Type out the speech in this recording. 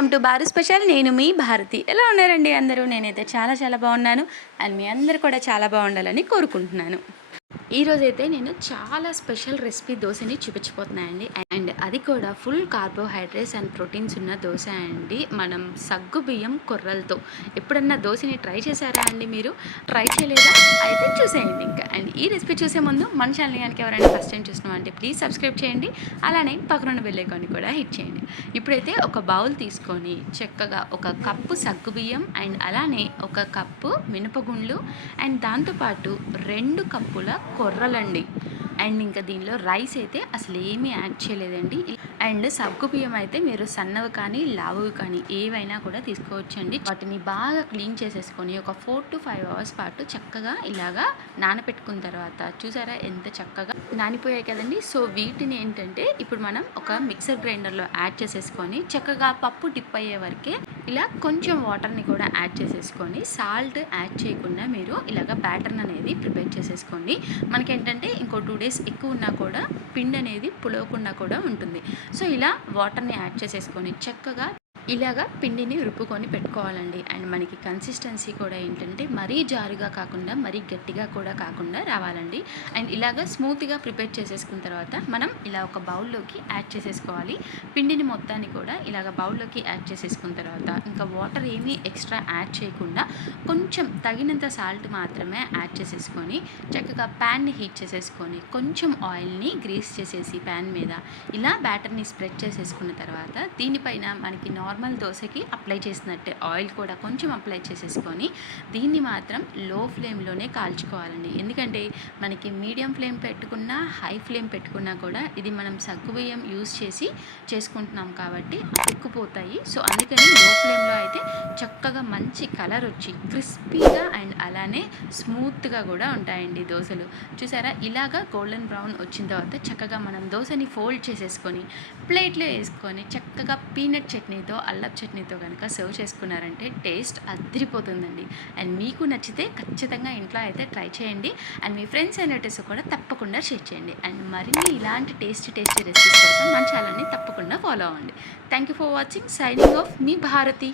Welcome to bar special. నేను మీ భారతి. ఎలా ఉన్నారండి అందరూ? నేనైతే చాలా చాలా బాగున్నాను. అండ్ మీ అందరు కూడా చాలా బాగుండాలని కోరుకుంటున్నాను. ఈరోజైతే నేను చాలా స్పెషల్ రెసిపీ దోశని చూపించబోతున్నానండి. అండ్ అది కూడా ఫుల్ కార్బోహైడ్రేట్స్ అండ్ ప్రోటీన్స్ ఉన్న దోశ అండి. మనం సగ్గు బియ్యం కొర్రలతో. ఎప్పుడన్నా దోశని ట్రై చేశారా అండి మీరు? ట్రై చేయలేదా? అయితే చూసేయండి ఇంకా. అండ్ ఈ రెసిపీ చూసే ముందు మన ఛానల్ కనుక ఎవరైనా ఫస్ట్ టైం చూసినామంటే ప్లీజ్ సబ్స్క్రైబ్ చేయండి. అలానే పక్కనున్న బెల్లేకాన్ని కూడా హిట్ చేయండి. ఇప్పుడైతే ఒక బౌల్ తీసుకొని చక్కగా ఒక కప్పు సగ్గు బియ్యం అండ్ అలానే ఒక కప్పు మినపగుండ్లు అండ్ దాంతోపాటు రెండు కప్పుల కొర్రలండి. అండ్ ఇంకా దీనిలో రైస్ అయితే అసలు ఏమీ యాడ్ చేయలేదండి. అండ్ సగ్గు బియ్యం అయితే మీరు సన్నవి కానీ లావువి కానీ ఏవైనా కూడా తీసుకోవచ్చండి. వాటిని బాగా క్లీన్ చేసేసుకొని ఒక ఫోర్ టు ఫైవ్ అవర్స్ పాటు చక్కగా ఇలాగా నానపెట్టుకున్న తర్వాత చూసారా ఎంత చక్కగా నానిపోయాయి కదండి. సో వీటిని ఏంటంటే ఇప్పుడు మనం ఒక మిక్సర్ గ్రైండర్లో యాడ్ చేసేసుకొని చక్కగా పప్పు డిప్ అయ్యే వరకే ఇలా కొంచెం వాటర్ని కూడా యాడ్ చేసేసుకొని సాల్ట్ యాడ్ చేయకుండా మీరు ఇలాగ బ్యాటర్ని అనేది ప్రిపేర్ చేసేసుకోండి. మనకి ఏంటంటే ఇంకో టూ డేస్ ఎక్కువ ఉన్నా కూడా పిండి అనేది పులవకుండా కూడా ఉంటుంది. సో ఇలా వాటర్ని యాడ్ చేసేసుకొని చక్కగా ఇలాగా పిండిని రుబ్బుకొని పెట్టుకోవాలండి. అండ్ మనకి కన్సిస్టెన్సీ కూడా ఏంటంటే మరీ జారుగా కాకుండా మరీ గట్టిగా కూడా కాకుండా రావాలండి. అండ్ ఇలాగా స్మూత్గా ప్రిపేర్ చేసేసుకున్న తర్వాత మనం ఇలా ఒక బౌల్లోకి యాడ్ చేసేసుకోవాలి. పిండిని మొత్తాన్ని కూడా ఇలాగ బౌల్లోకి యాడ్ చేసేసుకున్న తర్వాత ఇంకా వాటర్ ఏమీ ఎక్స్ట్రా యాడ్ చేయకుండా కొంచెం తగినంత సాల్ట్ మాత్రమే యాడ్ చేసేసుకొని చక్కగా ప్యాన్ని హీట్ చేసేసుకొని కొంచెం ఆయిల్ని గ్రీస్ చేసేసి ప్యాన్ మీద ఇలా బ్యాటర్ని స్ప్రెడ్ చేసేసుకున్న తర్వాత దీనిపైన మనకి నార్మల్ దోశకి అప్లై చేసినట్టే ఆయిల్ కూడా కొంచెం అప్లై చేసేసుకొని దీన్ని మాత్రం లో ఫ్లేమ్లోనే కాల్చుకోవాలండి. ఎందుకంటే మనకి మీడియం ఫ్లేమ్ పెట్టుకున్నా హై ఫ్లేమ్ పెట్టుకున్నా కూడా ఇది మనం సగ్గుబియ్యం యూస్ చేసి చేసుకుంటున్నాం కాబట్టి అతుక్కుపోతాయి. సో అందుకని లో ఫ్లేమ్లో అయితే చక్కగా మంచి కలర్ వచ్చి క్రిస్పీగా అండ్ అలానే స్మూత్గా కూడా ఉంటాయండి దోశలు. చూసారా? ఇలాగా గోల్డెన్ బ్రౌన్ వచ్చిన తర్వాత చక్కగా మనం దోశని ఫోల్డ్ చేసేసుకొని ప్లేట్లో వేసుకొని చక్కగా పీనట్ చట్నీతో అల్లం చట్నీతో కనుక సర్వ్ చేసుకున్నారంటే టేస్ట్ అదిరిపోతుందండి. అండ్ మీకు నచ్చితే ఖచ్చితంగా ఇంట్లో అయితే ట్రై చేయండి. అండ్ మీ ఫ్రెండ్స్ అండ్ రిలేటివ్స్ కూడా తప్పకుండా షేర్ చేయండి. అండ్ మరిన్ని ఇలాంటి టేస్టీ టేస్టీ రెసిపీస్ కోసం మన ఛానల్ని తప్పకుండా ఫాలో అవ్వండి. Thank you for watching signing off me Bharati.